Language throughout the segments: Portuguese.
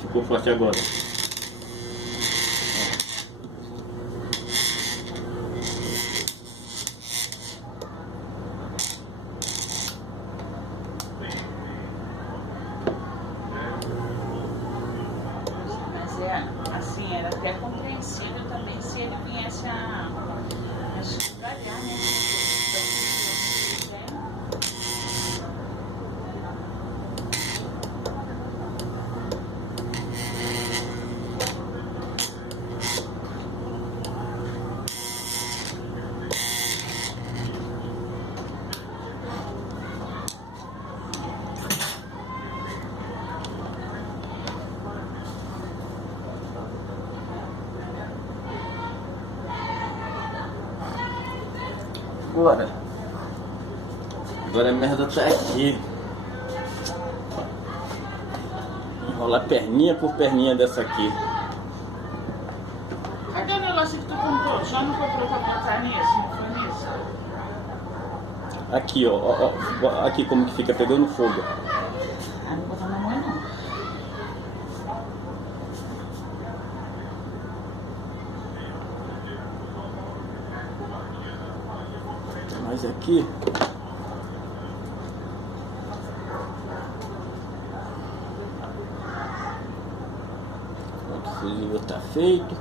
ficou forte agora. Mas é assim, era até compreensível também se ele viesse a esfriar, né? Agora a merda tá aqui. Enrolar perninha por perninha dessa aqui. Cadê o negócio que tu comprou? Já não comprou pra botar nisso? Não foi nisso? Aqui, ó, aqui como que fica pegando fogo. Ah, não botar na mão não. Mas aqui o fusível tá feito.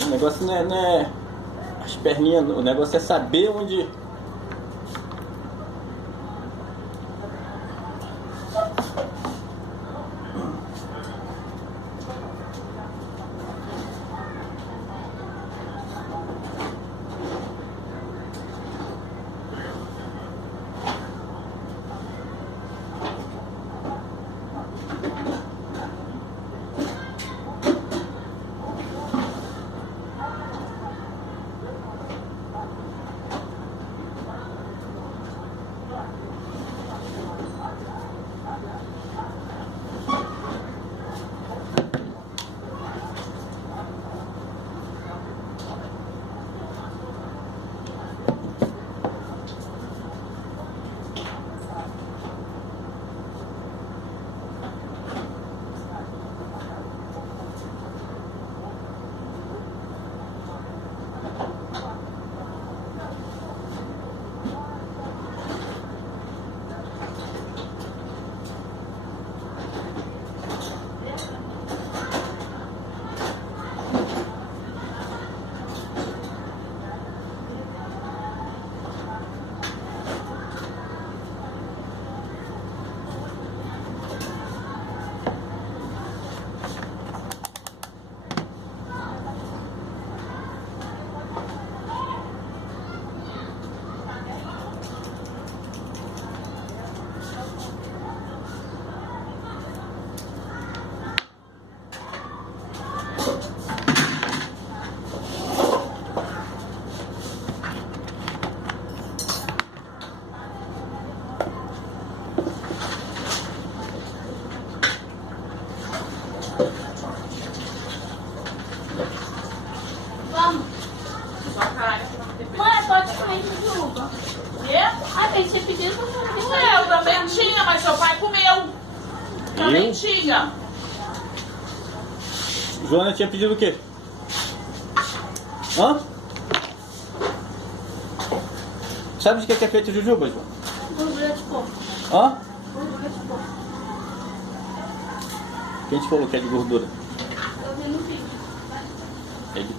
O negócio não é as perninhas, o negócio é saber onde. Vamos. Só a cara que não tem Mãe, pode comer jujuba. quê? Ah, tem que ser pedido pra fazer. Eu também tinha, mas seu pai comeu. Também tinha. Joana tinha pedido o quê? Hã? Sabe de que é feito jujuba, Joana? Gordura de porco. Hã? Gordura de porco. Quem te falou que é de gordura? Eu vi no vídeo. É de